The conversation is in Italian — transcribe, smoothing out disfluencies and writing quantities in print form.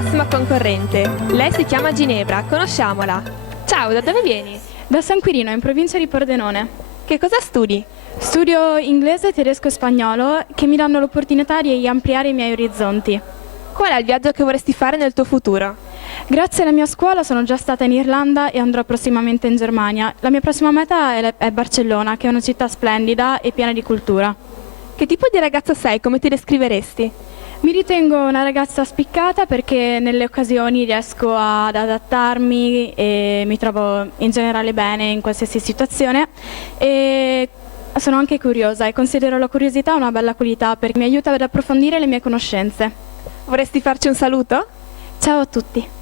prossima concorrente. Lei si chiama Ginevra, conosciamola. Ciao, da dove vieni? Da San Quirino, in provincia di Pordenone. Che cosa studi? Studio inglese, tedesco e spagnolo che mi danno l'opportunità di ampliare i miei orizzonti. Qual è il viaggio che vorresti fare nel tuo futuro? Grazie alla mia scuola sono già stata in Irlanda e andrò prossimamente in Germania. La mia prossima meta è Barcellona, che è una città splendida e piena di cultura. Che tipo di ragazza sei? Come ti descriveresti? Mi ritengo una ragazza spiccata perché nelle occasioni riesco ad adattarmi e mi trovo in generale bene in qualsiasi situazione e sono anche curiosa e considero la curiosità una bella qualità perché mi aiuta ad approfondire le mie conoscenze. Vorresti farci un saluto? Ciao a tutti!